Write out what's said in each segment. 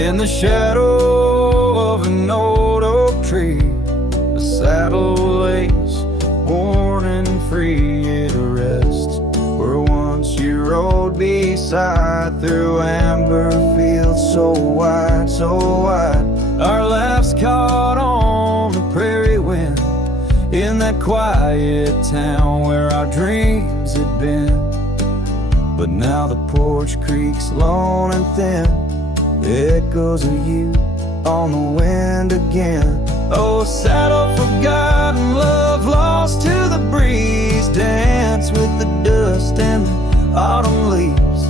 In the shadow of an old oak tree, the saddle lays worn and free at rest, where once you rode beside through amber fields so wide, so wide. Our laughs caught on the prairie wind in that quiet town where our dreams had been. But now the porch creaks lone and thin, echoes of you on the wind again. Oh, saddle forgotten, love lost to the breeze, dance with the dust and the autumn leaves.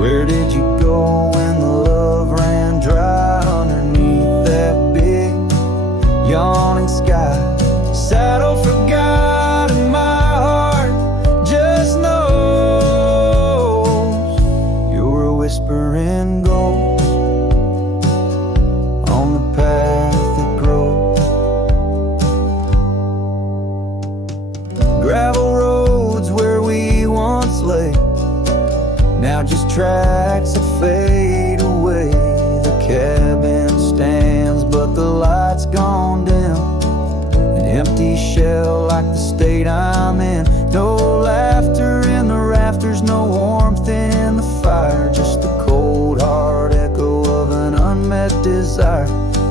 Where did you go when the love ran dry underneath that big yawning sky? Saddle forgotten, my heart just knows you're a whispering ghost on the path that grows. Gravel roads where we once lay, now just tracks that fade away. The cabin stands, but the light's gone dim, an empty shell like the state I'm in. No laughter in the rafters, no warmth in the fire, just the cold hard echo of an unmet desire.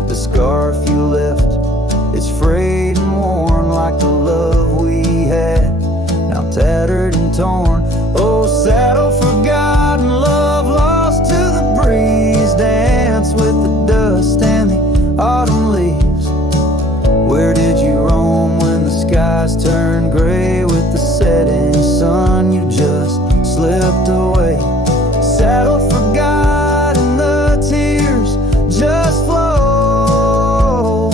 The scarf you left, it's frayed and worn like the love we had, now tattered and torn. Oh, saddle forgotten, love lost to the breeze, dance with the dust and the autumn leaves. Where did you roam when the skies turned gray with the setting sun? You just slipped away. Saddle forgotten, the tears just flow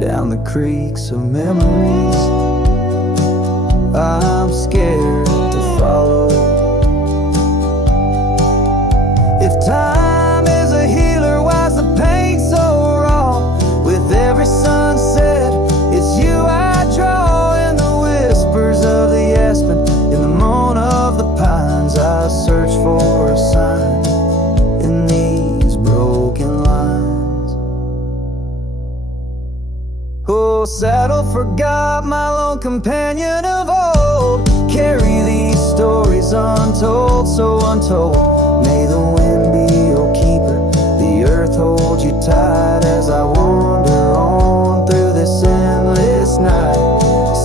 down the creeks of memories. I'm scared to follow. If time is a healer, why's the pain so raw? With every sunset, it's you I draw. In the whispers of the aspen, in the moan of the pines, I search for a sign in these broken lines. Oh, saddle forgot, my lone companion of old, carry these stories untold, so untold. May the wind be your keeper, the earth hold you tight as I wander on through this endless night.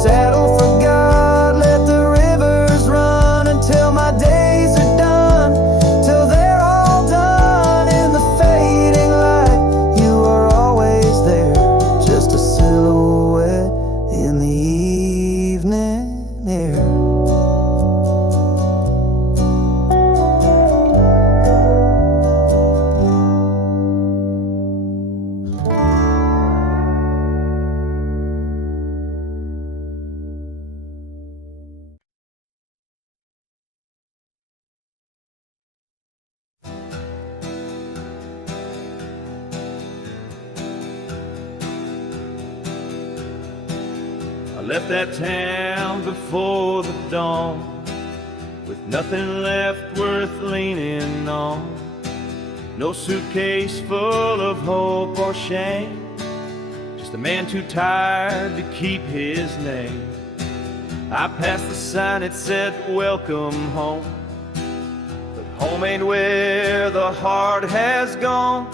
Saddle forgot, let the rivers run until my days are done, till they're all done. In the fading light, you are always there, just a silhouette in the evening air. I left that town before the dawn, with nothing left worth leaning on. No suitcase full of hope or shame, just a man too tired to keep his name. I passed the sign, it said welcome home, but home ain't where the heart has gone.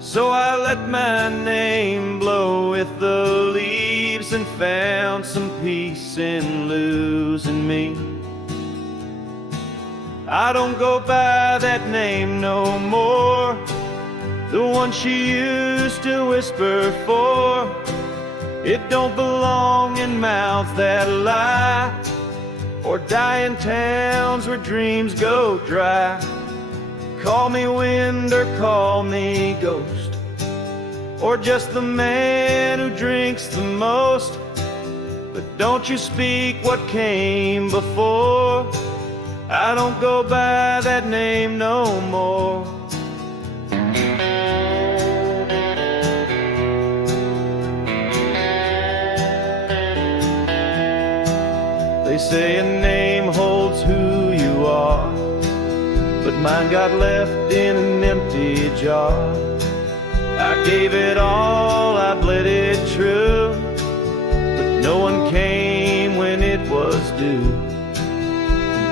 So I let my name blow with the leaves and found some peace in losing me. I don't go by that name no more, the one she used to whisper for. It don't belong in mouths that lie, or die in towns where dreams go dry. Call me wind or call me ghost, or just the man who drinks the most. But don't you speak what came before. I don't go by that name no more. They say a name holds who you are, but mine got left in an empty jar. I gave it all, I bled it true, but no one came when it was due.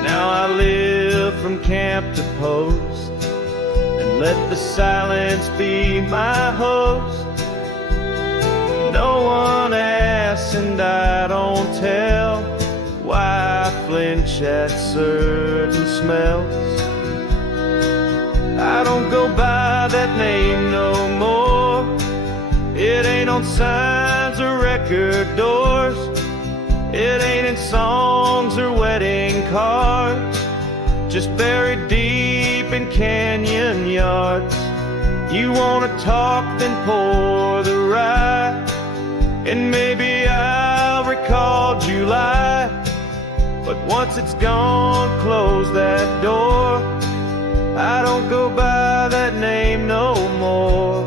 Now I live from camp to post, and let the silence be my host. No one asks and I don't tell why I flinch at certain smells. I don't go by that name no more. It ain't on signs or record doors. It ain't in songs or wedding cards. Just buried deep in canyon yards. You wanna talk, then pour the rye, and maybe I'll recall July. But once it's gone, close that door. I don't go by that name no more.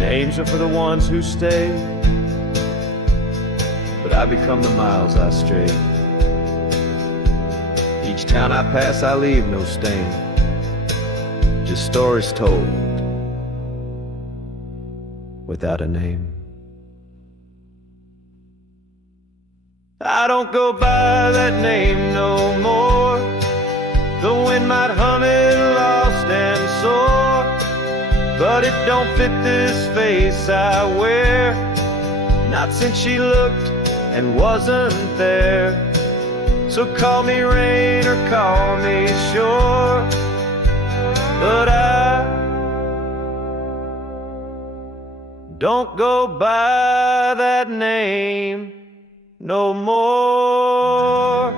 Names are for the ones who stay, but I become the miles I stray. Each town I pass, I leave no stain, just stories told without a name. I don't go by that name no more. The wind might hum it lost and sore, but it don't fit this face I wear. Not since she looked and wasn't there. So call me rain or call me shore, but I don't go by that name no more.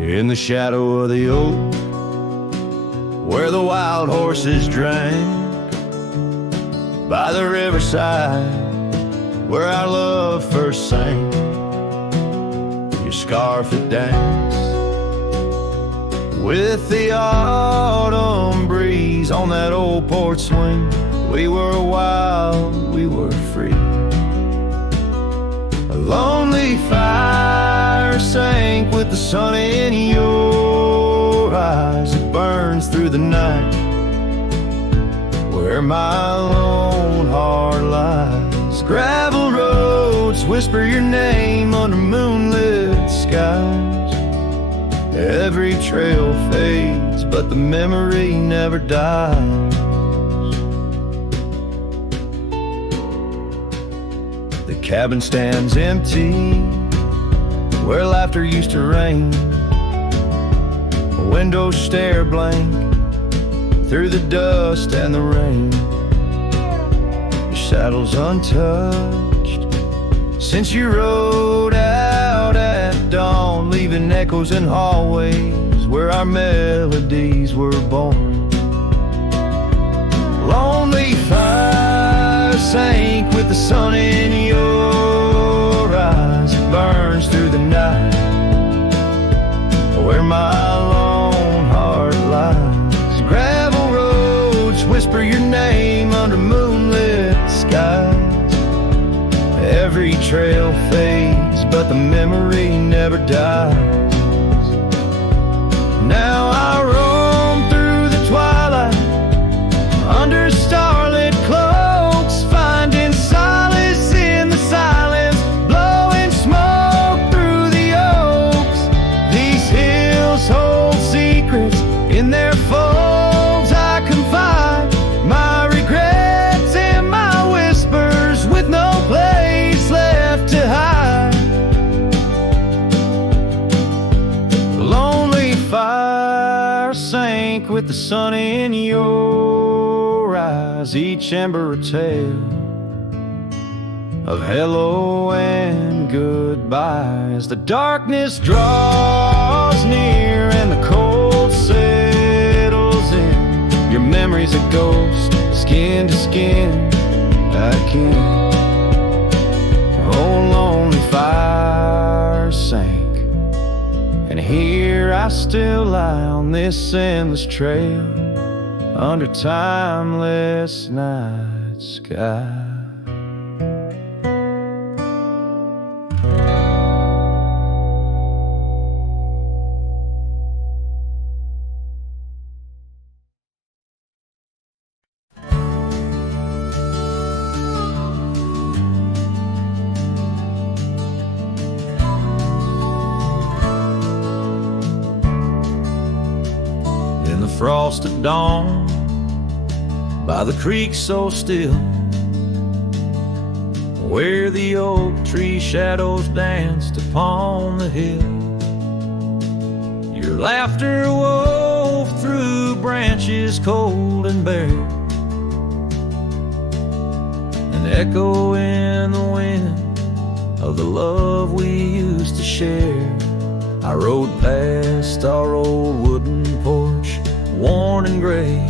In the shadow of the oak, where the wild horses drank, by the riverside, where our love first sank, your scarf it danced with the autumn breeze on that old porch swing. We were wild, we were free. A lonely fire sank with the sun in your eyes. It burns through the night where my lone heart lies. Gravel roads whisper your name under moonlit skies. Every trail fades, but the memory never dies. The cabin stands empty where laughter used to reign. Windows stare blank through the dust and the rain. Your saddle's untouched since you rode out at dawn, leaving echoes in hallways where our melodies were born. Lonely fire sank with the sun in your eyes. It burns through the night where my lone heart lies. Gravel roads whisper your name under moonlit skies. Every trail fades, but the memory never dies. Now I roam through the twilight under starlit cloaks, finding solace in the silence, blowing smoke through the oaks. These hills hold secrets in their folds. I confide my regrets and my whispers with no place left to hide. Lonely fire sun in your eyes, each ember a tale of hello and goodbye. As the darkness draws near and the cold settles in, your memory's a ghost, skin to skin. I can't. Oh, lonely fire sank, and here I still lie on this endless trail under timeless night sky. Frost at dawn, by the creek so still, where the oak tree shadows danced upon the hill. Your laughter wove through branches cold and bare, an echo in the wind of the love we used to share. I rode past our old wooden porch, worn and gray,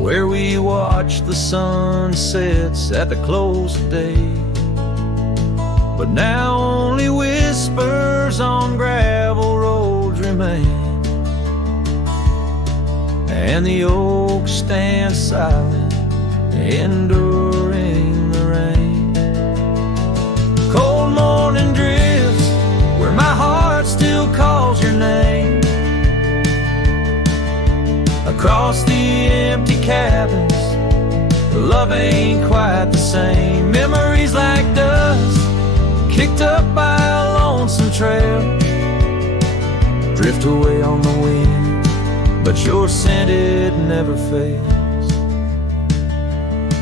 where we watched the sunsets at the close of day. But now only whispers on gravel roads remain, and the oak stands silent, enduring the rain. Cold morning drifts where my heart still calls your name. Across the empty cabins, love ain't quite the same. Memories like dust, kicked up by a lonesome trail, drift away on the wind, but your scent, it never fails.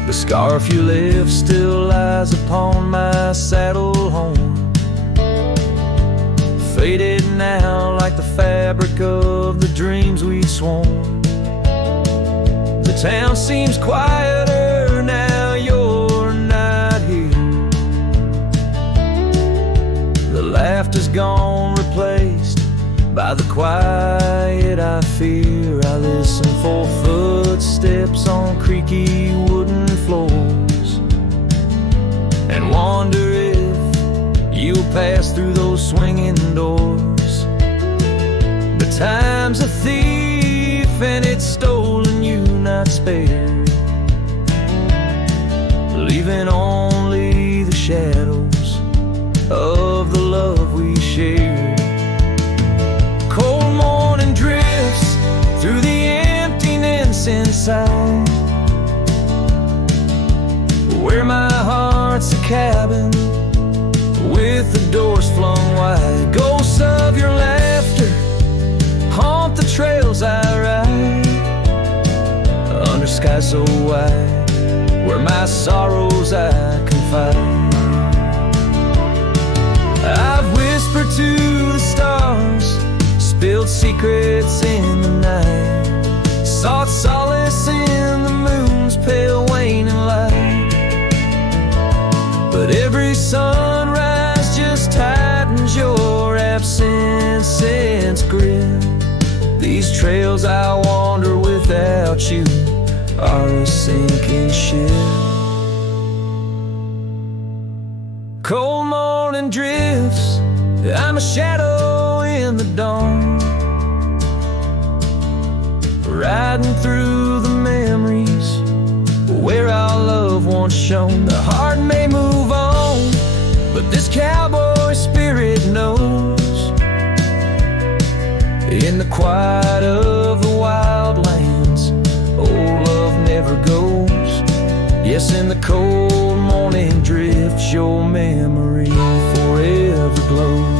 The scarf you left still lies upon my saddle horn, faded now like the fabric of the dreams we'd sworn. The town seems quieter now you're not here. The laughter's gone, replaced by the quiet I fear. I listen for footsteps on creaky wooden floors, and wonder if you'll pass through those swinging doors. But time's a thief and it's stolen you not spared, leaving only the shadows of the love we shared. Cold morning drifts through the emptiness inside, where my heart's a cabin with the doors flung wide. Ghosts of your laughter haunt the trails I ride, under skies so wide, where my sorrows I confide. I've whispered to the stars, spilled secrets in the night, sought solace in the moon's pale waning light. But every sunrise just tightens your absence's grip. These trails I wander without you are a sinking ship. Cold morning drifts, I'm a shadow in the dawn, riding through the memories where our love once shone. The heart may move on, but this cowboy spirit knows, in the quiet of the wild lands, old love never goes. Yes, in the cold morning drifts, your memory forever glows.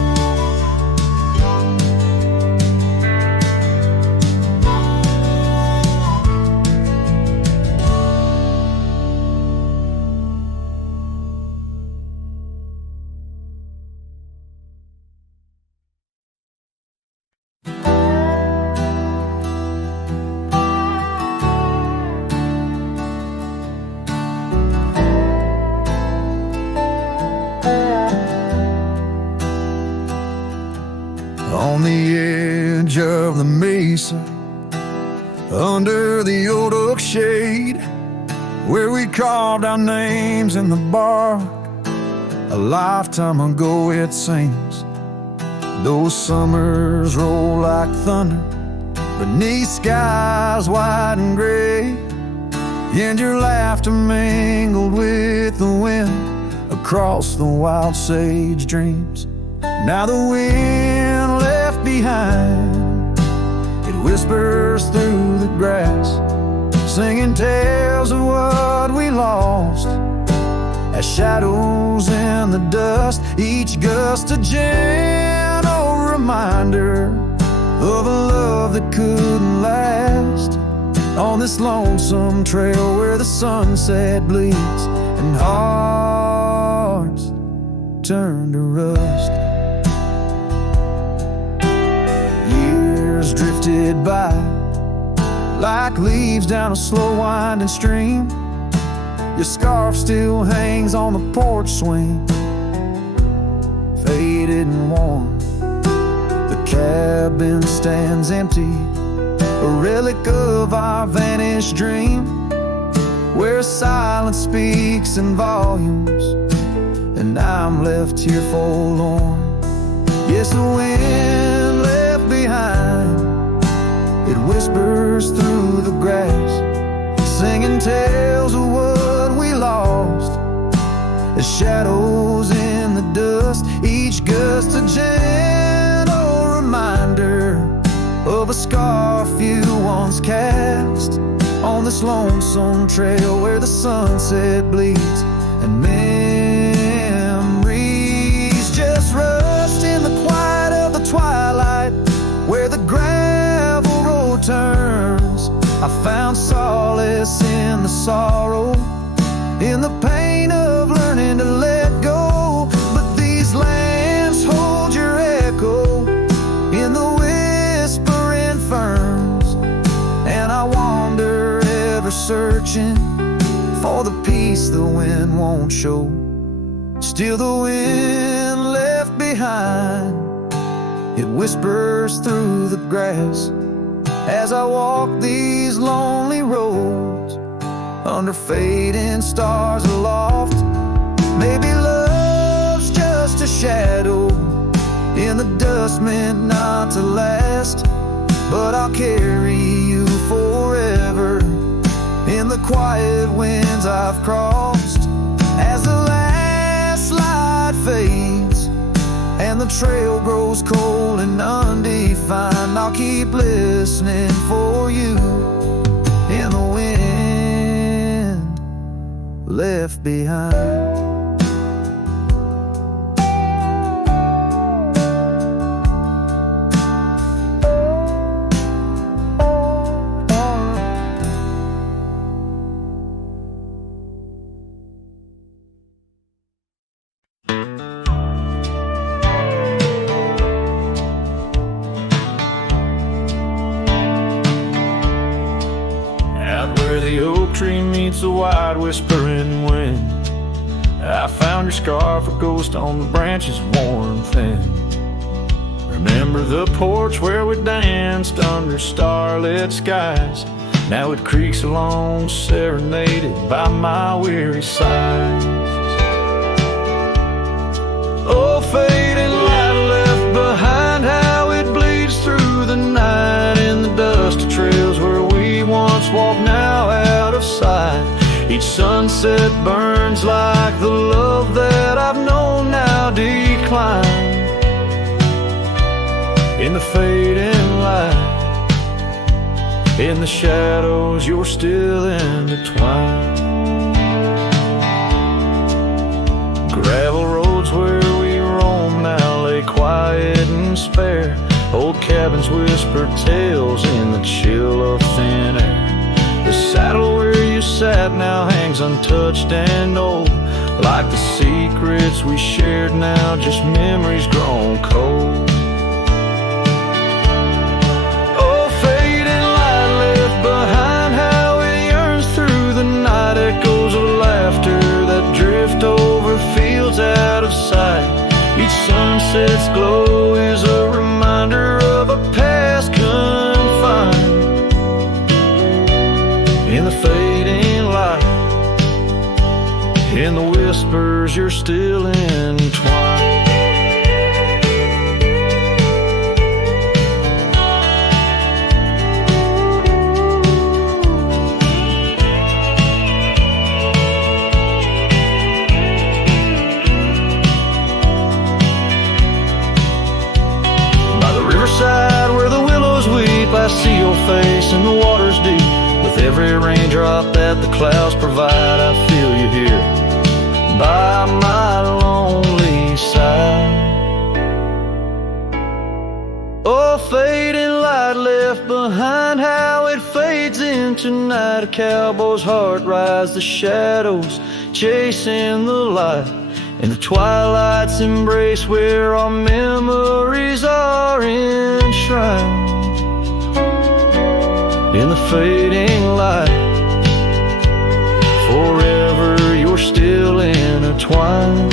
shade where we carved our names in the bark. A lifetime ago it seems. Those summers roll like thunder beneath skies white and gray, and your laughter mingled with the wind across the wild sage dreams. Now the wind left behind, it whispers through the grass, singing tales of what we lost as shadows in the dust. Each gust a gentle reminder of a love that couldn't last, on this lonesome trail where the sunset bleeds and hearts turn to rust. Years drifted by like leaves down a slow winding stream. Your scarf still hangs on the porch swing, faded and worn. The cabin stands empty, a relic of our vanished dream, where silence speaks in volumes, and I'm left here forlorn. Yes, the wind left behind, it whispers through the grass, singing tales of what we lost as shadows in the dust. Each gust a gentle reminder of a scarf you once cast, on this lonesome trail where the sunset bleeds and memories just rust in the quiet of the twilight, where the gravel road turns. I found solace in the sorrow, in the pain of learning to let go. But these lands hold your echo in the whispering ferns, and I wander ever searching for the peace the wind won't show. Still the wind left behind, it whispers through the grass as I walk these lonely roads under fading stars aloft. Maybe love's just a shadow in the dust meant not to last, but I'll carry you forever in the quiet winds I've crossed. As the last light fades and the trail grows cold and undefined, I'll keep listening for you in the wind left behind. Tree meets the wide whispering wind, I found your scarf, a ghost on the branches worn thin. Remember the porch where we danced under starlit skies, now it creaks along, serenaded by my weary sighs. Oh, fading light left behind, how it bleeds through the night in the dusty trails where we once walked, now out of sight. Each sunset burns like the love that I've known now decline. In the fading light, in the shadows, you're still intertwined. Gravel roads where we roam now lay quiet and spare, old cabins whisper tales in the chill of thin air. The saddle where you sat now hangs untouched and old, like the secrets we shared now just memories grown cold. Oh, fading light left behind, how it yearns through the night, echoes of laughter that drift over fields out of sight. Each sunset's glow is a reminder of a past confined in the fading light. In the whispers, you're still entwined. Riverside where the willows weep, I see your face in the water's deep. With every raindrop that the clouds provide, I feel you here by my lonely side. Oh, fading light left behind, how it fades into night. A cowboy's heart rides the shadows, chasing the light. In the twilight's embrace where our memories are enshrined. In the fading light, forever you're still intertwined.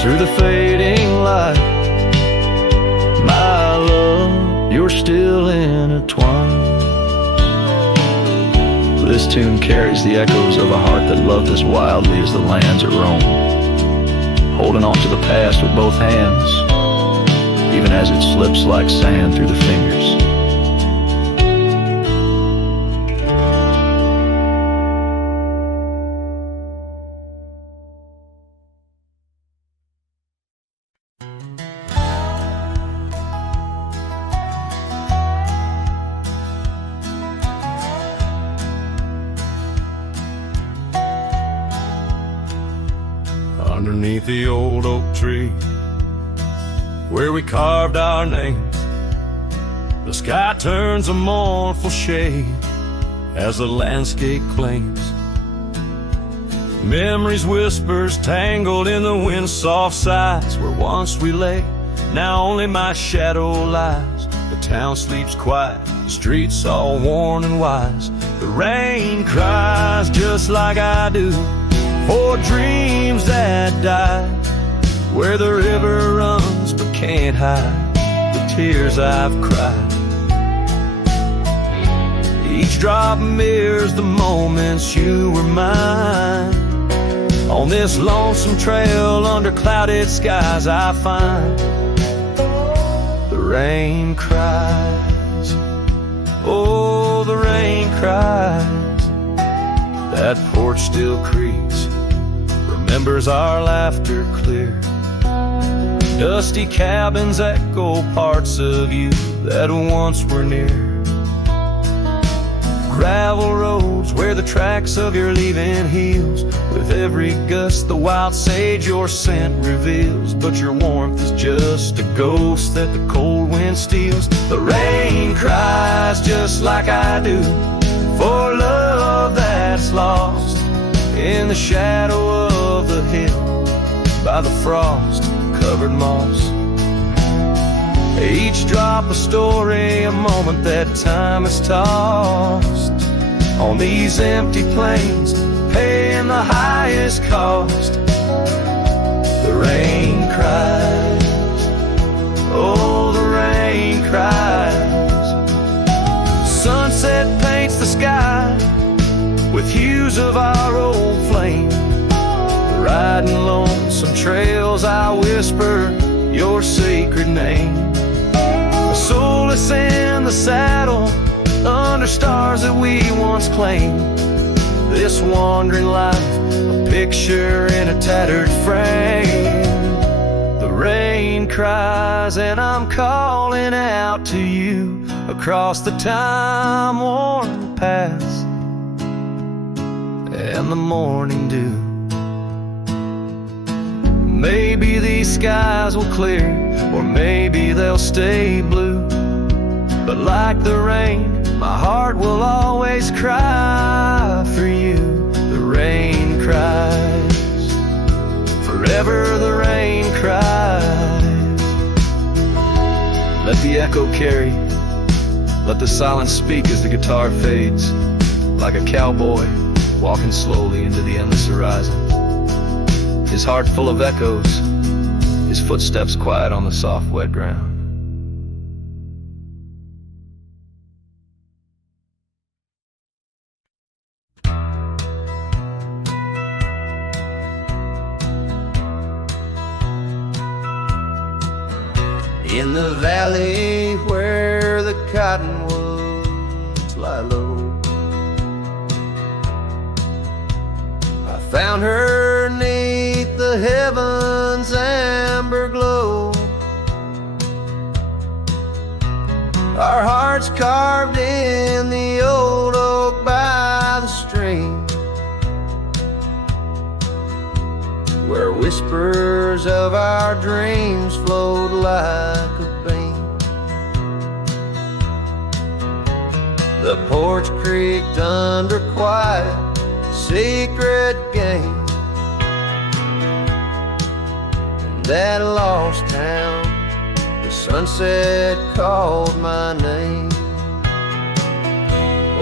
Through the fading light, my love, you're still intertwined. This tune carries the echoes of a heart that loved as wildly as the lands it roamed, holding on to the past with both hands, even as it slips like sand through the fingers. Underneath the old oak tree, where we carved our names, the sky turns a mournful shade as the landscape claims. Memories, whispers, tangled in the wind's soft sighs. Where once we lay, now only my shadow lies. The town sleeps quiet, the streets all worn and wise. The rain cries just like I do for dreams that die, where the river runs but can't hide the tears I've cried. Each drop mirrors the moments you were mine. On this lonesome trail under clouded skies, I find the rain cries. Oh, the rain cries. That porch still creaks, remembers our laughter clear. Dusty cabins echo parts of you that once were near. Gravel roads where the tracks of your leaving heals. With every gust the wild sage your scent reveals. But your warmth is just a ghost that the cold wind steals. The rain cries just like I do for love that's lost in the shadow of the hill by the frost-covered moss. Each drop a story, a moment that time has tossed on these empty plains, paying the highest cost. The rain cries, oh, the rain cries. Sunset paints the sky with hues of our old flame. Riding lonesome trails, I whisper your sacred name. Soulless in the saddle, under stars that we once claimed. This wandering life, a picture in a tattered frame. The rain cries and I'm calling out to you across the time-worn paths and the morning dew. Maybe these skies will clear, or maybe they'll stay blue. But like the rain, my heart will always cry for you. The rain cries, forever the rain cries. Let the echo carry, let the silence speak as the guitar fades. Like a cowboy walking slowly into the endless horizon. His heart full of echoes, his footsteps quiet on the soft wet ground. in the valley where the cottonwoods lie low. I found her 'neath the heavens' amber glow. Our hearts carved in the old oak by the stream, where whispers of our dreams flowed like a beam. The porch creaked under quiet, secret game. In that lost town, the sunset called my name.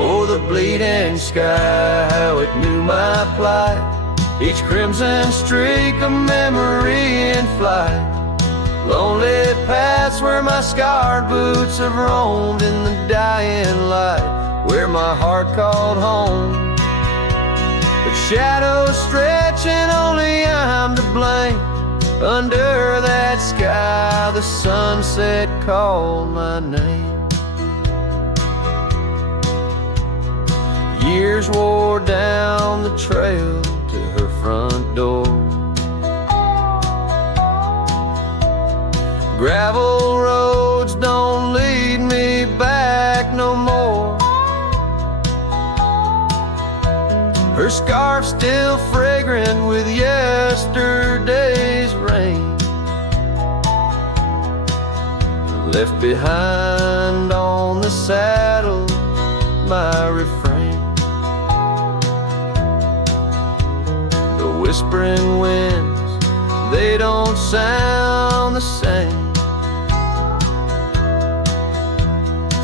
Oh, the bleeding sky, how it knew my plight. Each crimson streak a memory in flight. Lonely paths where my scarred boots have roamed in the dying light, where my heart called home. But shadows stretch and only I'm to blame. Under that sky, the sunset called my name. Years wore down the trail to her front door. Gravel roads don't lead me back no more. Her scarf still fragrant with yesterday's rain, left behind on the saddle my refrain. The whispering winds, they don't sound the same,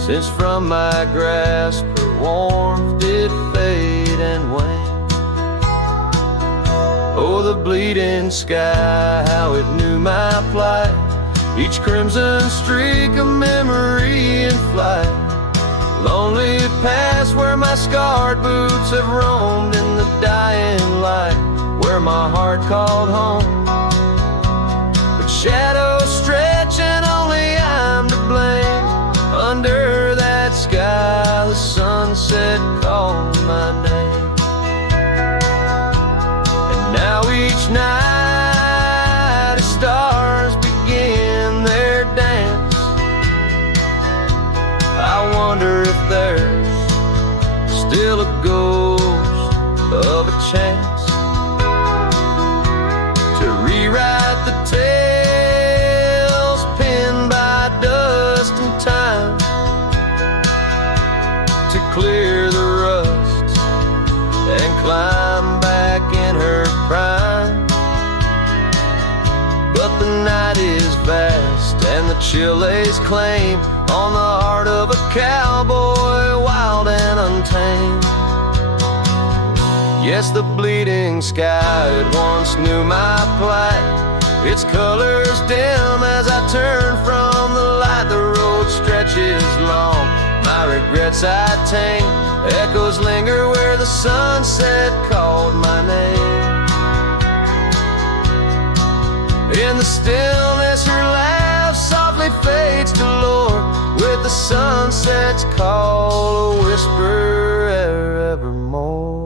since from my grasp her warmth did fade and wane. Oh, the bleeding sky, how it knew my plight. Each crimson streak a memory in flight. Lonely paths where my scarred boots have roamed in the dying light, where my heart called home. But shadows stretch and only I'm to blame. Under that sky, the sunset called my name. And now each night as stars begin their dance, I wonder if there's still a ghost of a chance to rewrite the tales pinned by dust and time, to clear the rust and climb back in her prime. But the night is vast and the chill lays claim on the heart of a cowboy, wild and untamed. Yes, the bleeding sky, it once knew my plight. Its colors dim as I turn from the light. The road stretches long, my regrets I tame. Echoes linger where the sunset called my name. In the stillness, her laugh softly fades to lore, with the sunset's call a whisper evermore.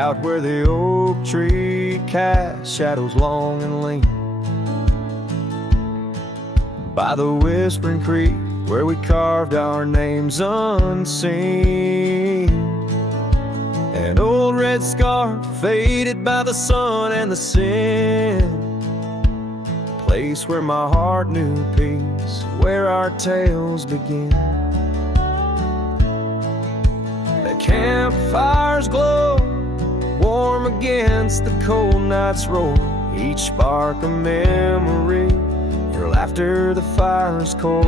Out where the oak tree casts shadows long and lean, by the whispering creek where we carved our names unseen. An old red scarf faded by the sun and the sin, place where my heart knew peace, where our tales begin. The campfire's glow, warm against the cold night's roar, each spark a memory, your laughter the fire's core.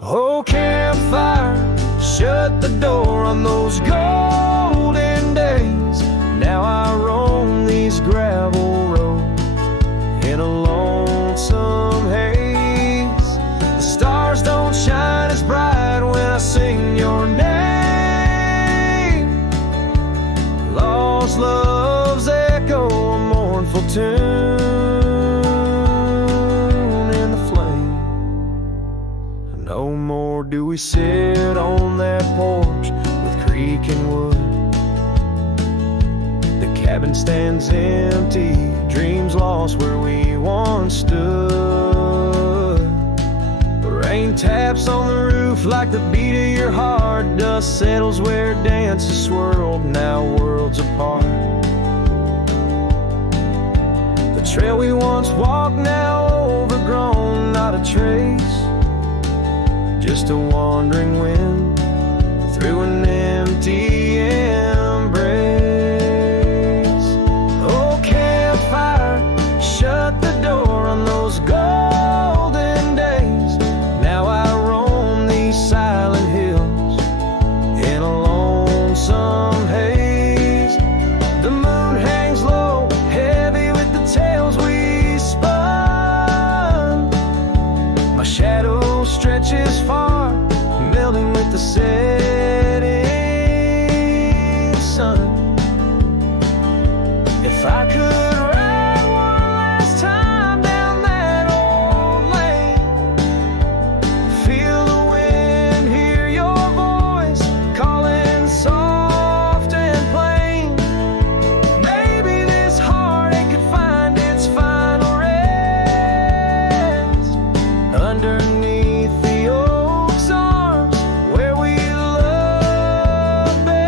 Oh, campfire, shut the door on those golden days. Now I roam these gravel roads in a lonesome haze. The stars don't shine as bright when I sing your name. Lost love's echo, a mournful tune in the flame. No more do we sit on that porch with creaking wood. The cabin stands empty, dreams lost where we once stood. The rain taps on the roof like the beat of your heart. Dust settles where dances swirled, now worlds apart. The trail we once walked, now overgrown, not a trace. Just a wandering wind through an empty embrace. Oh, campfire, shut the door on those golden days. Now I roam these silent hills in a lonesome haze. The moon hangs low, heavy with the tales we spun. My shadow stretches far, melting with the setting sun. If I could ride one last time down that old lane, feel the wind, hear your voice calling soft and plain. Maybe this heartache could find its final rest underneath the oak's arms where we love best.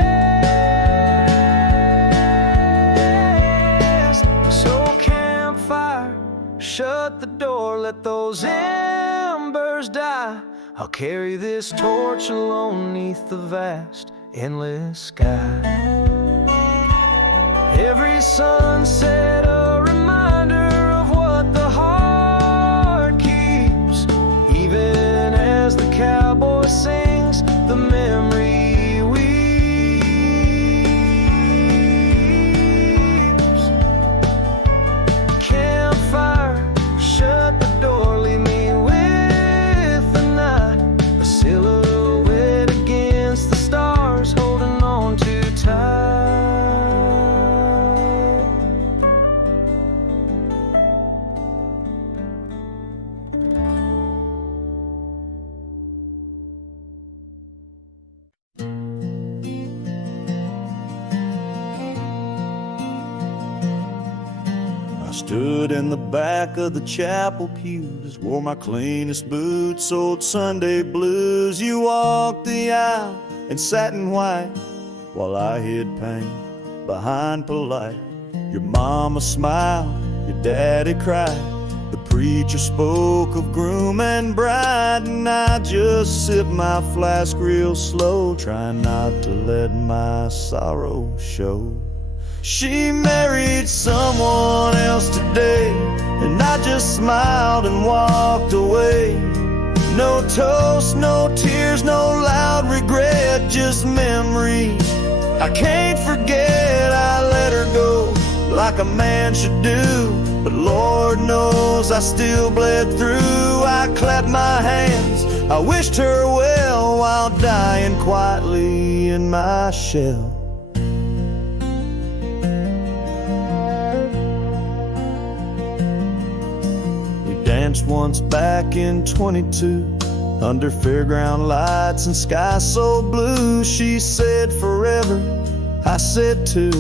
So campfire, shut the door, let those embers die. I'll carry this torch alone neath the vast, endless sky. Every sunset a reminder of what the heart keeps. Even as the cowboy sings, the memory weeps. Campfire, shut the door, leave me with the night. A silhouette against the stars, holding on too tight. I stood in the back of the chapel pews, wore my cleanest boots, old Sunday blues. You walked the aisle in satin white, while I hid pain behind polite. Your mama smiled, your daddy cried. The preacher spoke of groom and bride, and I just sipped my flask real slow, trying not to let my sorrow show. She married someone else today, and I just smiled and walked away. No toast, no tears, no loud regret, just memories I can't forget. I let her go like a man should do, but Lord knows I still bled through. I clapped my hands, I wished her well, while dying quietly in my shell. Danced once back in 22, under fairground lights and sky so blue. She said forever, I said too,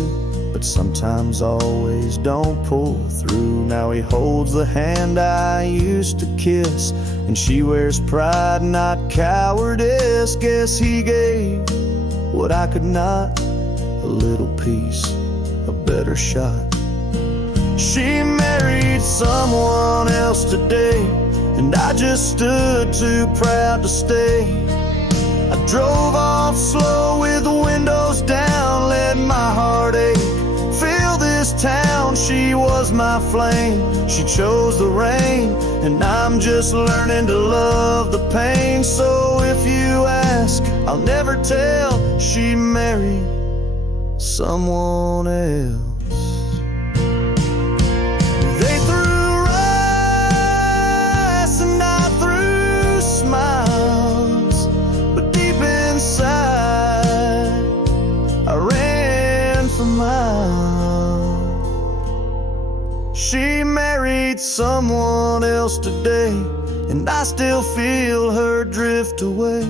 but sometimes always don't pull through. Now he holds the hand I used to kiss, and she wears pride, not cowardice. Guess he gave what I could not, a little piece, a better shot. She married someone else today, and I just stood too proud to stay. I drove off slow with the windows down, let my heart ache fill this town. she was my flame. She chose the rain, and I'm just learning to love the pain. So if you ask, I'll never tell. She married someone else. They threw rice and I threw smiles, but deep inside I ran for miles. She married someone else today, and I still feel her drift away.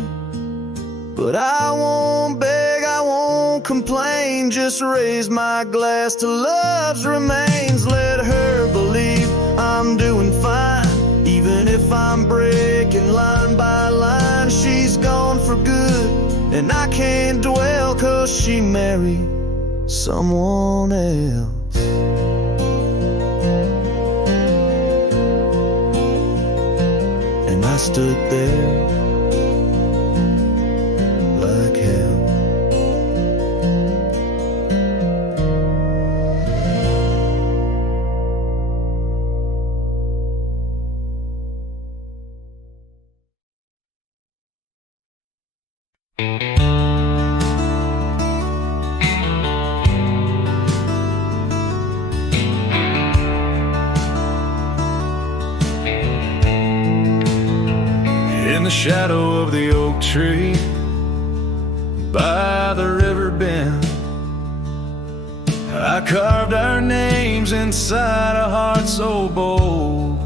But I won't beg, I won't complain, just raise my glass to love's remains. Let her believe I'm doing fine, even if I'm breaking line by line. She's gone for good, and I can't dwell, 'cause she married someone else. And I stood there like hell. In the shadow of the oak tree by the river bend, I carved our names inside a heart so bold.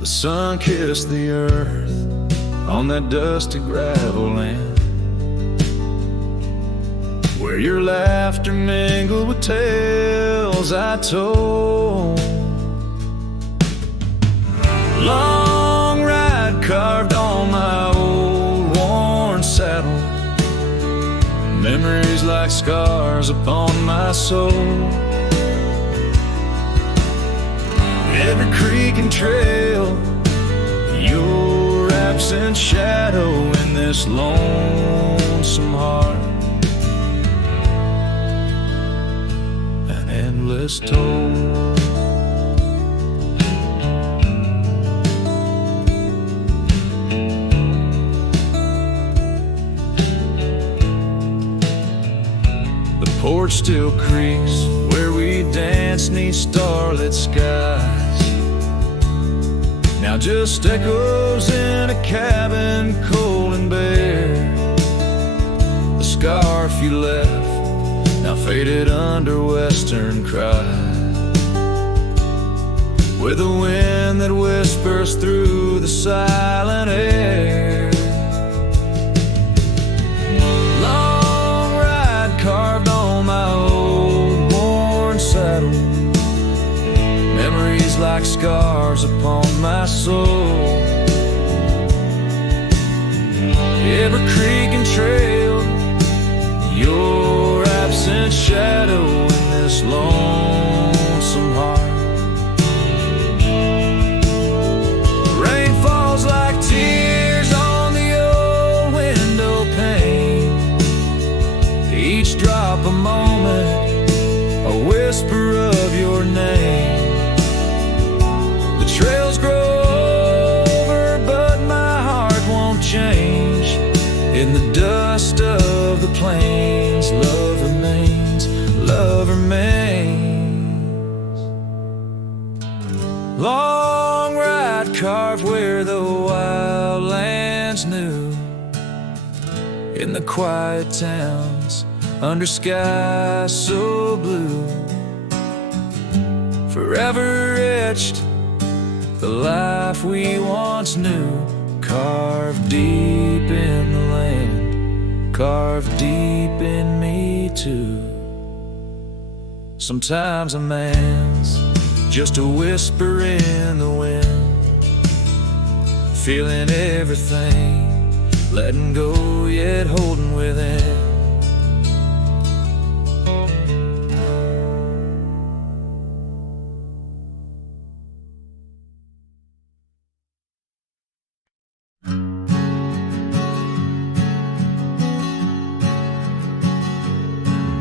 The sun kissed the earth on that dusty gravel land, where your laughter mingled with tales I told. Long ride carved on my old worn saddle, memories like scars upon my soul. Every creek and trail, your absent shadow in this lonesome heart, an endless toll. Porch still creaks where we dance 'neath starlit skies, now just echoes in a cabin cold and bare. The scarf you left, now faded under western cries, with a wind that whispers through the silent air. Long ride carved on my old worn saddle, memories like scars upon my soul. Every creek and trail, your absent shadow in this lonesome heart. Rain falls like tears on the old window pane, each drop a moment, a whisper of your name. The trails grow over, but my heart won't change. In the dust of the plains, love remains, love remains. Long ride carved where the wildlands knew, in the quiet towns under skies so blue. Forever etched, the life we once knew, carved deep in the land, carved deep in me too. Sometimes a man's just a whisper in the wind, feeling everything, letting go yet holding within.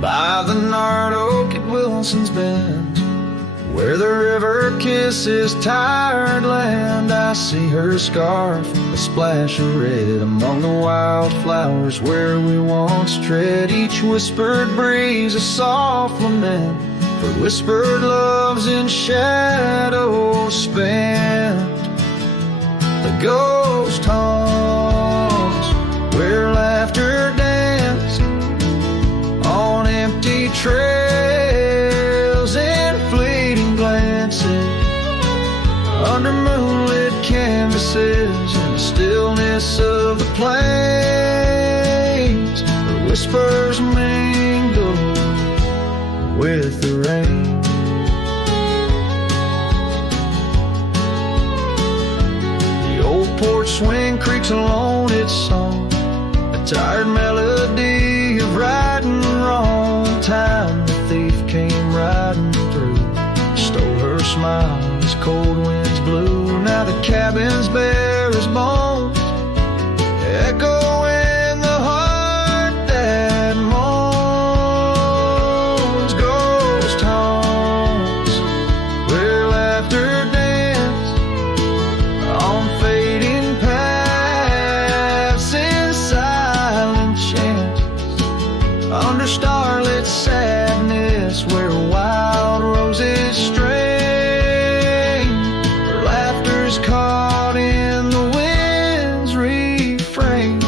By the gnarled oak at Wilson's Bend, Where the river kisses tired land, I see her scarf, a splash of red among the wildflowers where we once tread. Each whispered breeze a soft lament for whispered loves in shadows spent. The ghost haunts where laughter danced on empty trails and fleeting glances under moonlit canvases in the stillness of the plains. The whispers mingle with the rain. Porch swing creaks alone its song, a tired melody of right and wrong. Time the thief came riding through, stole her smile as cold winds blew. Now the cabin's bare as bones, echo in the heart that moans. Ghost haunts where laughter danced on fading under starlit sadness where wild roses strain. Her laughter's caught in the wind's refrain.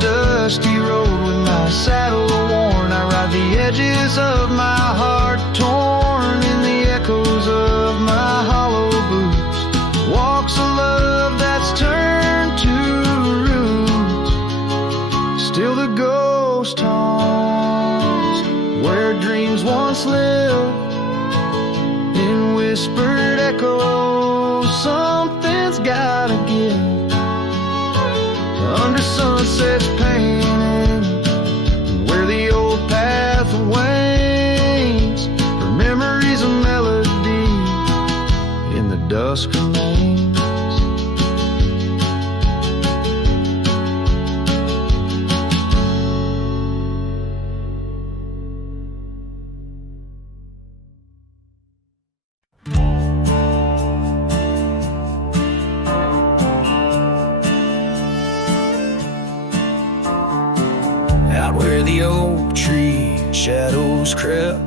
Dusty road with my saddle worn, I ride the edges of my heart torn in the echoes of my hollow boots. Walks of love that's turned to roots. Still the ghost haunts where dreams once lived in whispered echoes. Something's gotta give under sunsets painted where the old path wanes. Her memories a melody in the dusk remains. Where the oak tree shadows crept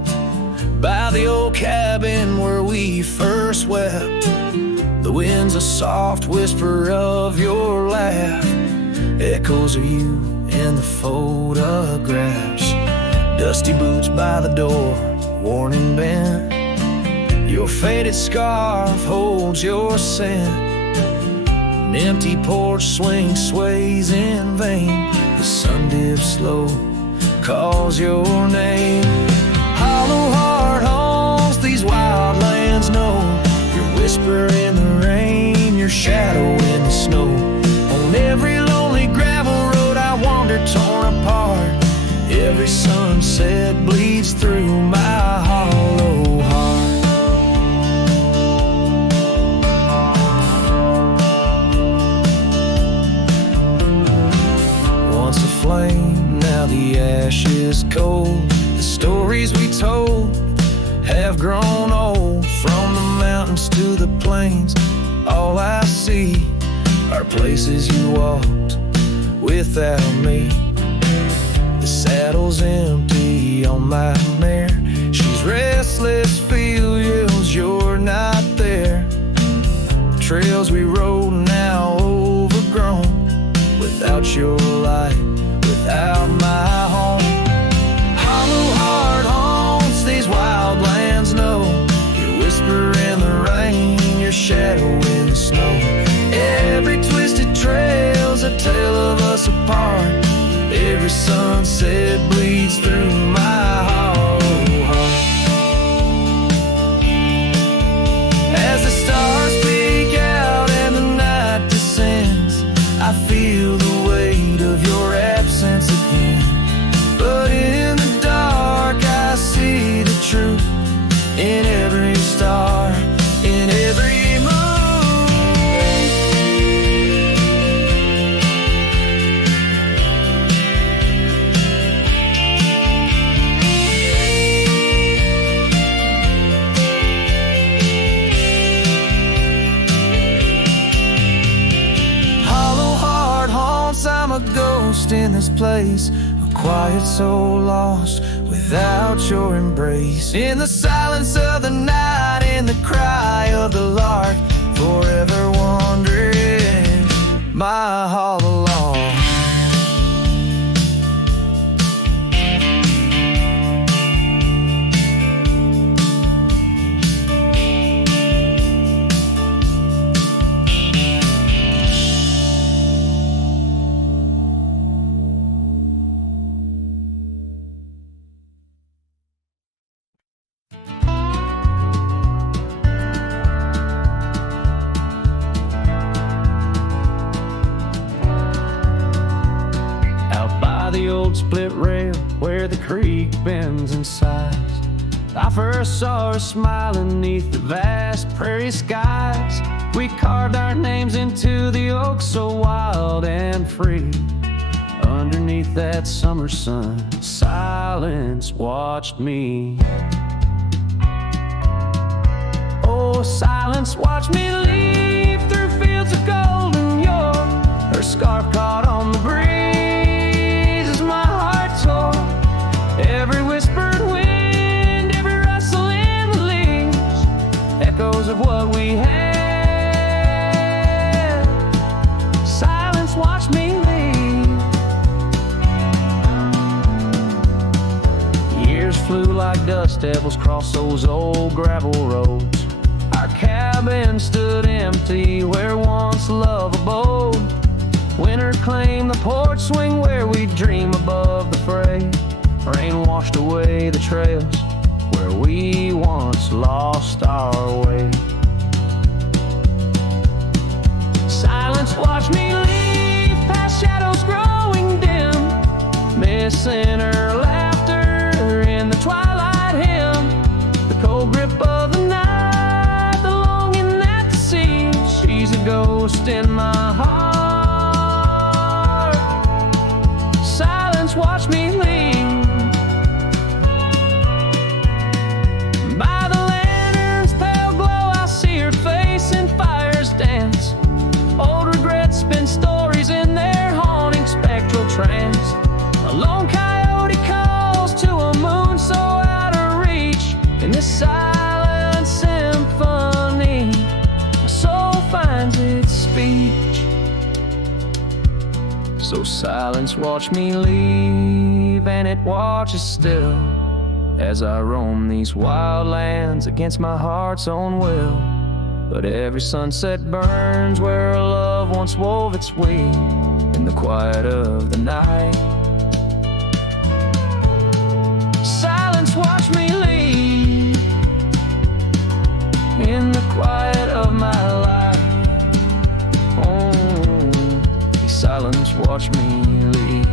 by the old cabin where we first wept. The wind's a soft whisper of your laugh, echoes of you in the photographs. Dusty boots by the door, worn and bent. Your faded scarf holds your scent. An empty porch swing sways in vain. The sun dips slow, calls your name. Hollow heart haunts these wild lands know. Your whisper in the rain, your shadow in the snow. On every lonely gravel road I wander torn apart. Every sunset bleeds through my hollow heart. Once a flame, now the ash is cold. The stories we told have grown old. From the mountains to the plains, all I see are places you walked without me. The saddle's empty on my mare. She's restless, feels you're not there. The trails we rode now overgrown. Without your light, without my home. Hollow heart haunts these wild lands know. Your whisper in the rain, your shadow in the snow. Every twisted trail's a tale of us apart. Every sunset bleeds through my hollow heart. As the stars this place, a quiet soul lost without your embrace. In the silence of the night, in the cry of the lark, forever wandering my all along. The old split rail where the creek bends and sighs, I first saw her smiling neath the vast prairie skies. We carved our names into the oak so wild and free. Underneath that summer sun, silence watched me. Oh, silence watched me leave through fields of golden yore. Her scarf caught on the breeze. Every whispered wind, every rustle in the leaves, echoes of what we had. Silence watched me leave. Years flew like dust devils across those old gravel roads. Our cabin stood empty where once love abode. Winter claimed the porch swing where we dream above the fray. Rain washed away the trails where we once lost our way. Silence watched me leave past shadows growing dim, missing her laughter in the twilight hymn. The cold grip of the night, the longing at the sea. She's a ghost in my heart. Silence watched me leave. A lone coyote calls to a moon so out of reach. In this silent symphony, my soul finds its speech. So silence watched me leave, and it watches still as I roam these wild lands against my heart's own will. But every sunset burns where a love once wove its way. In the quiet of the night, silence watched me leave. In the quiet of my life, oh, silence watched me leave.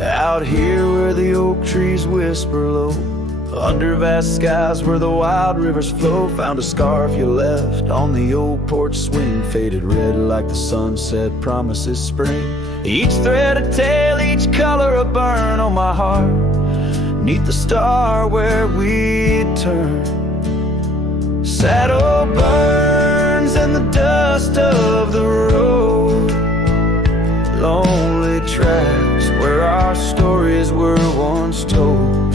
Out here where the oak trees whisper low, under vast skies where the wild rivers flow, found a scarf you left on the old porch swing, faded red like the sunset promises spring. Each thread a tale, each color a burn on my heart, neath the star where we turn. Saddle burns in the dust of the road, lonely tracks where our stories were once told.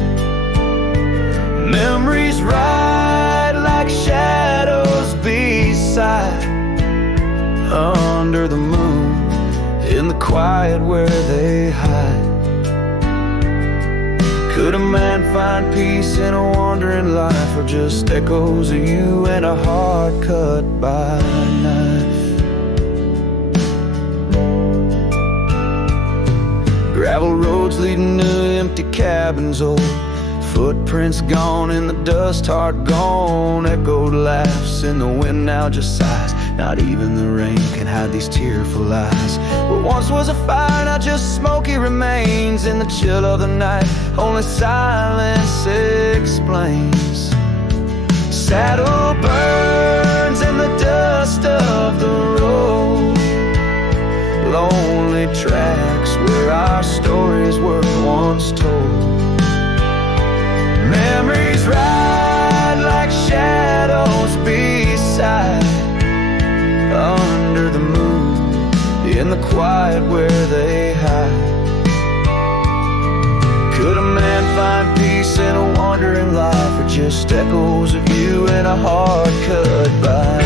Memories ride like shadows beside, under the moon, in the quiet where they hide. Could a man find peace in a wandering life, or just echoes of you and a heart cut by a knife? Gravel roads leading to empty cabins old, footprints gone in the dust, heart gone. Echoed laughs in the wind now just sighs. Not even the rain can hide these tearful eyes. What once was a fire, now just smoky remains. In the chill of the night, only silence explains. Saddle burns in the dust dust of the road. Lonely tracks where our stories were once told. Memories ride like shadows beside, under the moon, in the quiet where they hide. Could a man find peace in a wandering life, or just echoes of you in a heart cut by night?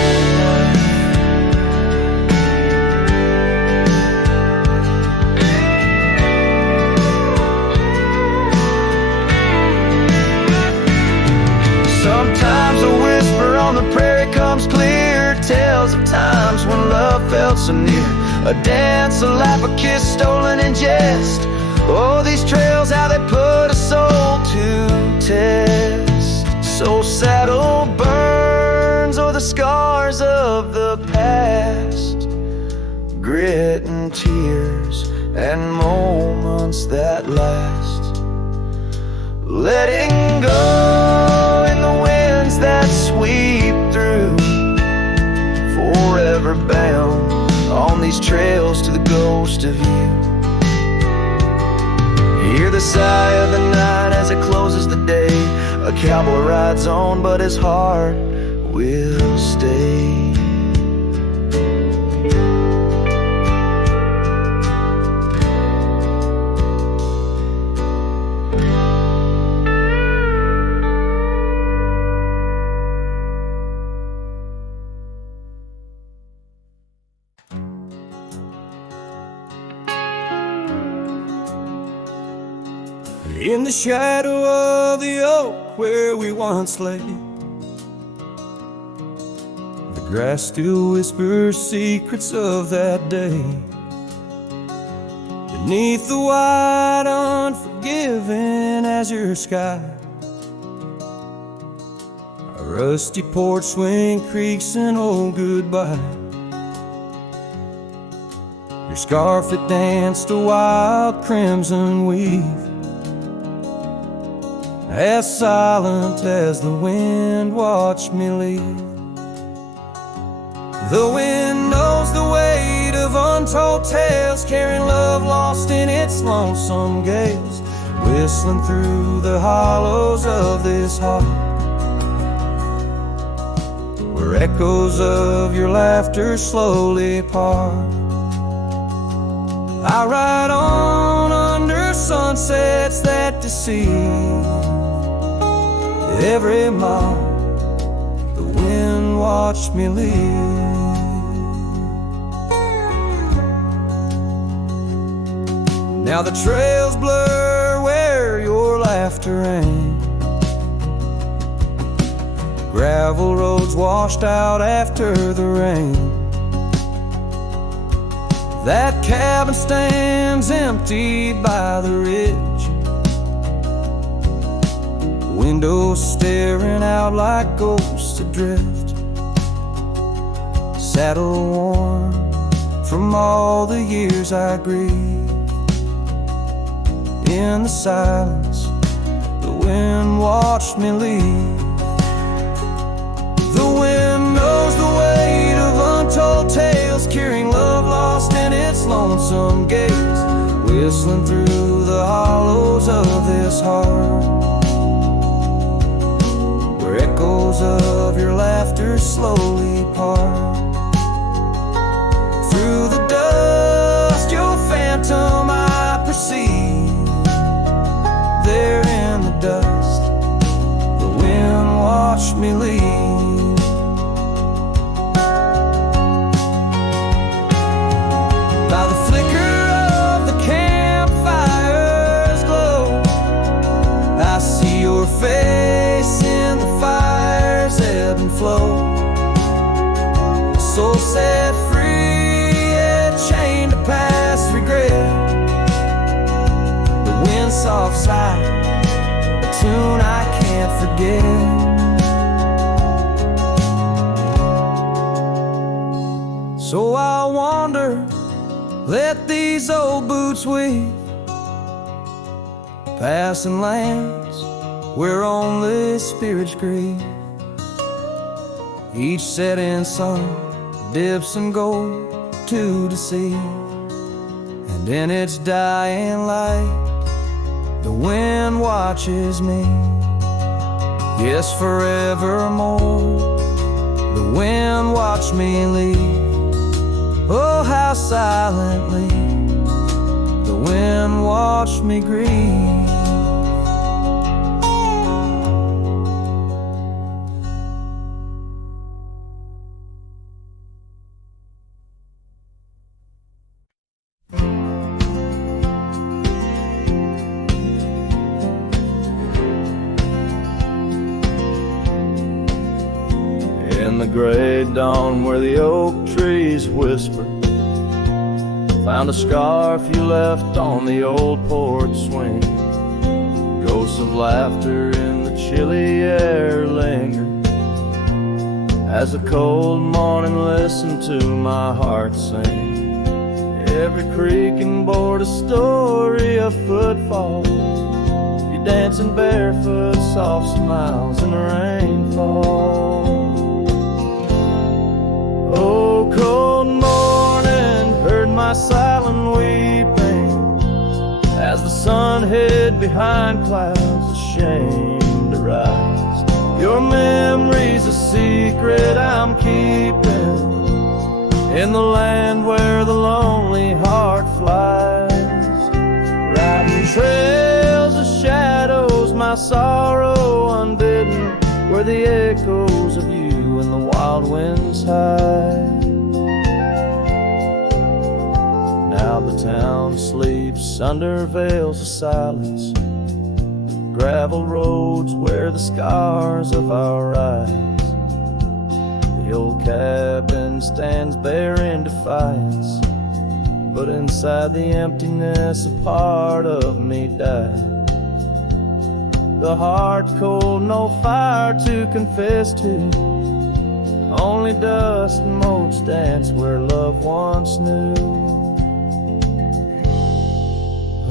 Sometimes a whisper on the prairie comes clear, tales of times when love felt so near. A dance, a laugh, a kiss stolen in jest. Oh, these trails, how they put a soul to test. Soul saddle burns, or the scars of the past. Grit and tears and moments that last. Letting go in the winds that sweep through. Forever bound on these trails to the ghost of you. Hear the sigh of the night as it closes the day. A cowboy rides on, but his heart will stay. In the shadow of the oak where we once lay, the grass still whispers secrets of that day. Beneath the wide, unforgiving azure sky, a rusty porch swing creaks an old goodbye. Your scarf, it danced a wild crimson weave, as silent as the wind watched me leave. The wind knows the weight of untold tales, carrying love lost in its lonesome gales, whistling through the hollows of this heart, where echoes of your laughter slowly part. I ride on under sunsets that deceive. Every mile the wind watched me leave. Now the trails blur where your laughter rang. Gravel roads washed out after the rain. That cabin stands empty by the ridge, windows staring out like ghosts adrift, saddle worn from all the years I grieved. In the silence, the wind watched me leave. The wind knows the weight of untold tales, carrying love lost in its lonesome gaze, whistling through the hollows of this heart, where echoes of your laughter slowly part. Through the dust, your phantom I perceive. There in the dust, the wind watched me leave. By the flicker of the campfire's glow, I see your face in the fire's ebb and flow. A soul set free, yet chained to past regret. The wind soft sigh, a tune I can't forget. So I'll wander, let these old boots weave, passing lands where only spirits grieve. Each setting sun dips and goes to deceive, and in its dying light, the wind watches me. Yes, forevermore, the wind watched me leave. Oh, how silently the wind watched me grieve. In the gray dawn where the oak trees whisper, found a scarf you left on the old porch swing. Ghosts of laughter in the chilly air linger as the cold morning listened to my heart sing. Every creaking board a story of footfall, you dancing barefoot, soft smiles in the rainfall. Oh, cold morning, heard my silent weeping as the sun hid behind clouds, ashamed to rise. Your memory's a secret I'm keeping in the land where the lonely heart flies. Riding trails of shadows, my sorrow unbidden, where the echoes of you and the wild winds hide. Now the town sleeps under veils of silence, gravel roads wear the scars of our eyes. The old cabin stands bare in defiance, but inside the emptiness a part of me died. The heart cold, no fire to confess to, only dust and motes dance where love once knew.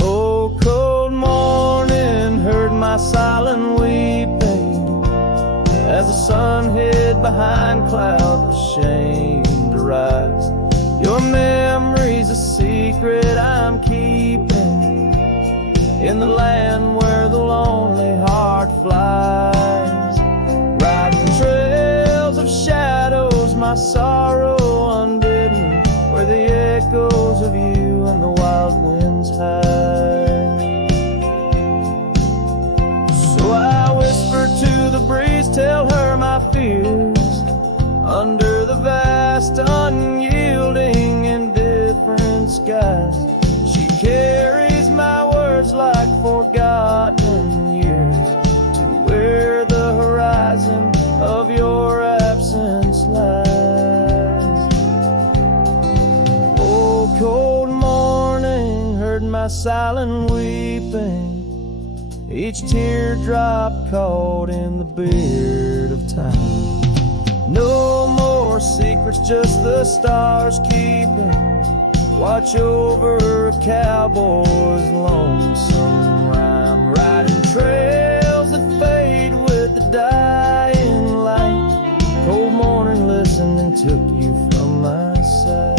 Oh, cold morning, heard my silent weeping as the sun hid behind clouds, ashamed to rise. Your memory's a secret I'm keeping in the land where the lonely heart flies. Riding trails of shadows, my sorrow unbidden, where the echoes of you and the wild winds hide. So I whisper to the breeze, tell her my fears, under the vast, unyielding, indifferent skies. She carries my words like forgotten years to where the horizon of your absence lies. Oh, cold morning, heard my silent weeping, each teardrop caught in the beard of time. No more secrets, just the stars keeping watch over a cowboy's lonesome rhyme. Riding trails that fade with the dying light. Cold morning listening took you from my side.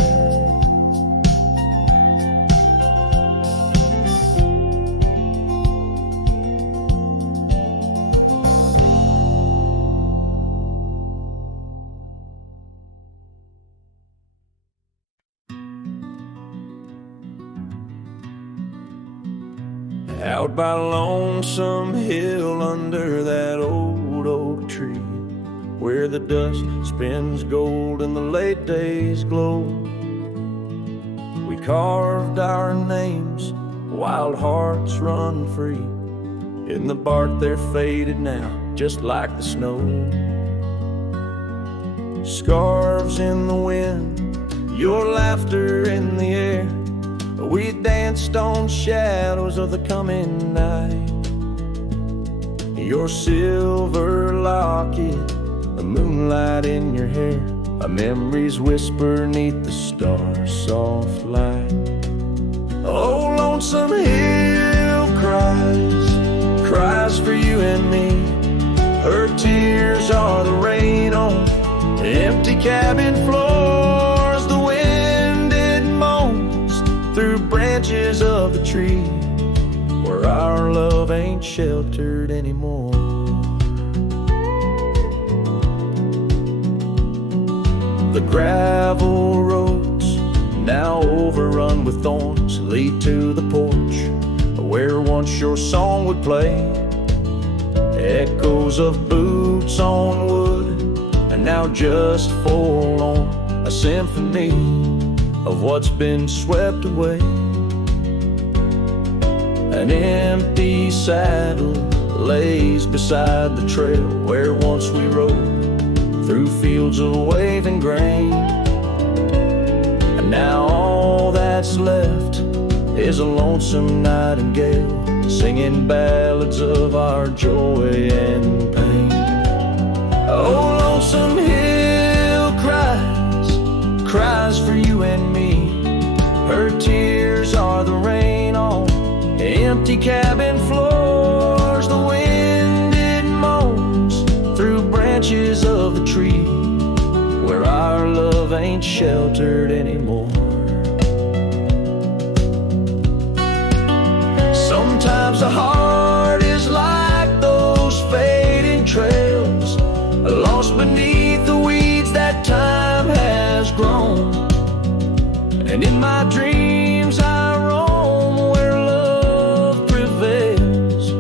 Out by Lonesome Hill under that old oak tree, where the dust spins gold and the late days glow, we carved our names, wild hearts run free. In the bark they're faded now, just like the snow. Scarves in the wind, your laughter in the air, we danced on shadows of the coming night. Your silver locket, the moonlight in your hair, a memory's whisper neath the stars' soft light. Oh, Lonesome Hill cries for you and me. Her tears are the rain on the empty cabin floor. ain't sheltered anymore. The gravel roads, now overrun with thorns, lead to the porch where once your song would play. Echoes of boots on wood, and now just forlorn, a symphony of what's been swept away. An empty saddle lays beside the trail where once we rode through fields of waving grain. And now all that's left is a lonesome nightingale singing ballads of our joy and pain. Oh, lonesome hill cries for you and me. Her tears are the rain on empty cabin floors. The wind, it moans through branches of the tree where our love ain't sheltered anymore. Sometimes a heart is like those fading trails, lost beneath the weeds that time has grown. And in my dreams I roam where love prevails,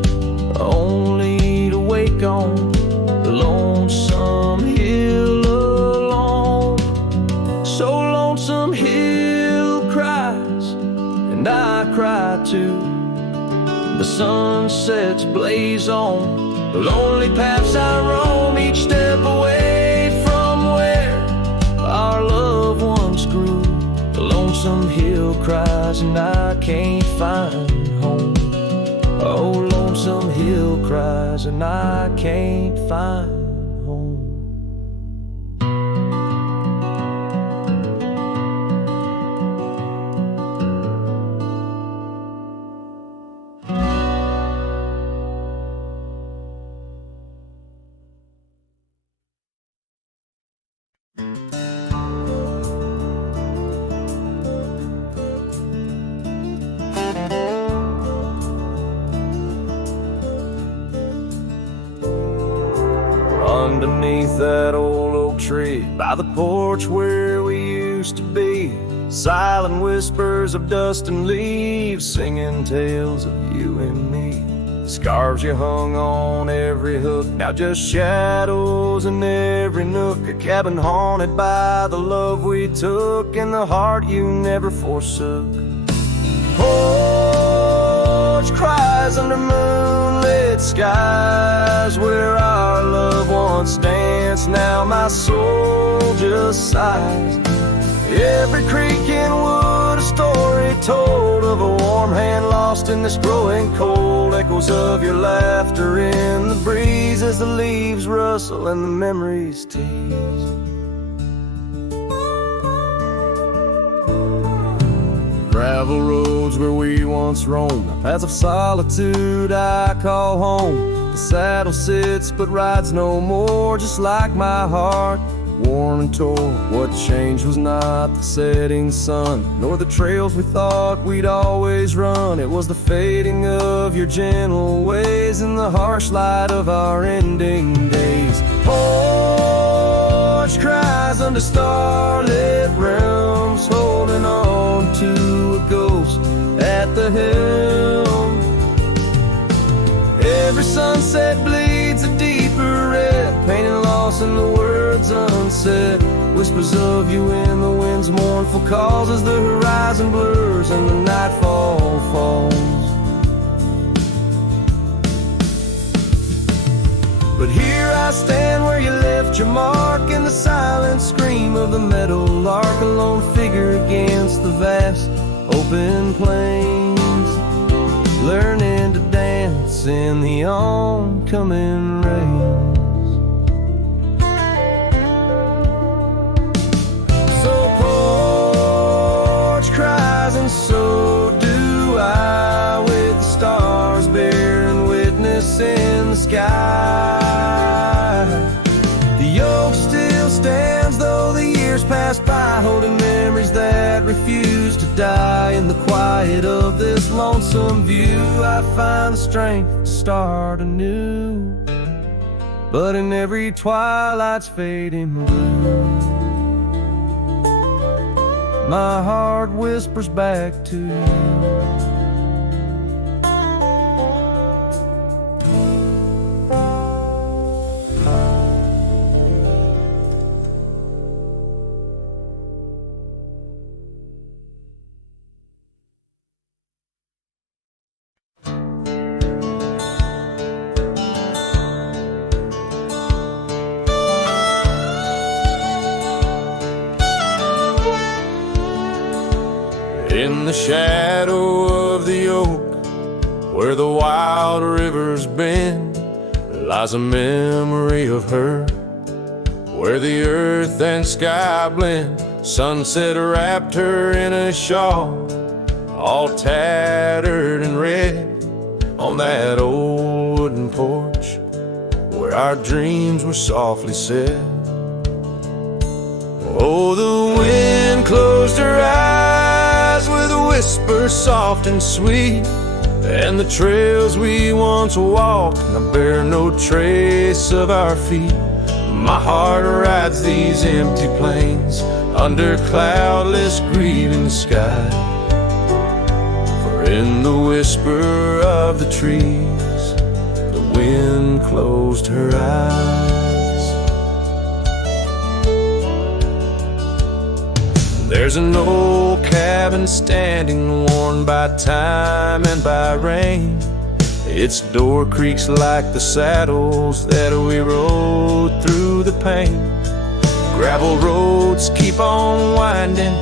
only to wake on the lonesome hill alone. So lonesome hill cries, and I cry too. The sunsets blaze on the lonely paths I roam, each step away from where our loved ones grew. The lonesome hill cries and I can't find home. Oh, lonesome hill cries and I can't find home. Underneath that old oak tree, by the porch where we used to be, silent whispers of dust and leaves, singing tales of you and me. Scarves you hung on every hook, now just shadows in every nook. A cabin haunted by the love we took, and the heart you never forsook. Porch cries under moonlit skies where our love once danced. Now my soul just sighs. Every creek and wood a story told of a warm hand lost in this growing cold. Echoes of your laughter in the breeze as the leaves rustle and the memories tease. Gravel roads where we once roamed, the paths of solitude I call home. The saddle sits but rides no more, just like my heart, worn and torn. What changed was not the setting sun, nor the trails we thought we'd always run. It was the fading of your gentle ways and the harsh light of our ending days. Porch cries under starlit realms, holding on to a ghost at the helm. Every sunset bleeds a deeper red, painting loss in the words unsaid. Whispers of you in the wind's mournful calls as the horizon blurs and the nightfall falls. But here I stand where you left your mark, in the silent scream of the meadow lark, a lone figure against the vast open plains, learning to dance in the oncoming rains. So porch cries and so do I, with the stars bearing witness in the sky. The oak still stands though the years pass by, holding memories that refuse to die in the quiet of this lonesome view. I find the strength to start anew, but in every twilight's fading blue, my heart whispers back to you. In the shadow of the oak, where the wild river's bend, lies a memory of her, where the earth and sky blend. Sunset wrapped her in a shawl, all tattered and red, on that old wooden porch where our dreams were softly said. Oh, the wind closed her eyes with a whisper soft and sweet, and the trails we once walked now bear no trace of our feet. My heart rides these empty plains under cloudless grieving sky, for in the whisper of the trees the wind closed her eyes. There's an old cabin standing, worn by time and by rain. Its door creaks like the saddles that we rode through the pain. Gravel roads keep on winding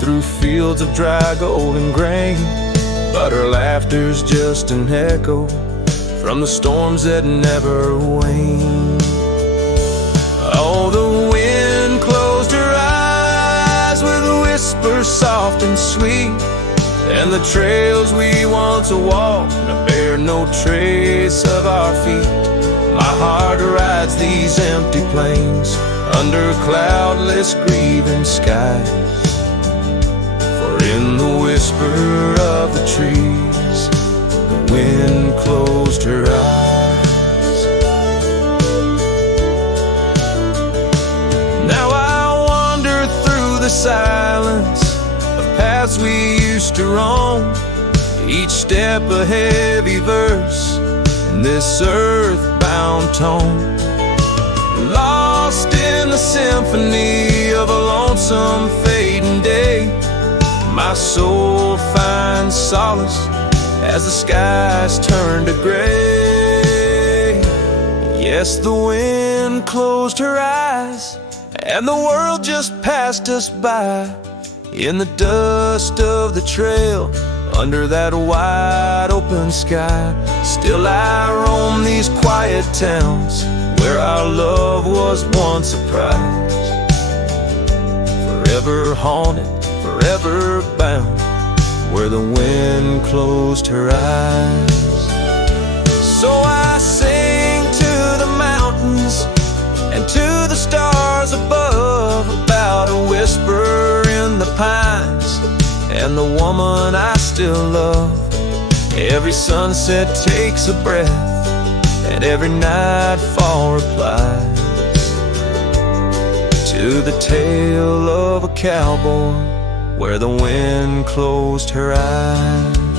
through fields of dry golden grain, but her laughter's just an echo from the storms that never wane. Oh, the wind closed her eyes with a whisper soft and sweet, and the trails we once walked now bear no trace of our feet. My heart rides these empty plains under cloudless grieving skies, for in the whisper of the trees the wind closed her eyes. Now I wander through the silence of paths we used to roam, each step a heavy verse in this earthbound tone, lost in the symphony of a lonesome fading day. My soul finds solace as the skies turn to gray. Yes, the wind closed her eyes, and the world just passed us by. In the dust of the trail, under that wide open sky, still I roam these quiet towns where our love was once a prize. Forever haunted, forever bound, where the wind closed her eyes. So I sing to the mountains and to the stars above about a whisper in the pines and the woman I still love. Every sunset takes a breath, and every nightfall replies to the tale of a cowboy where the wind closed her eyes.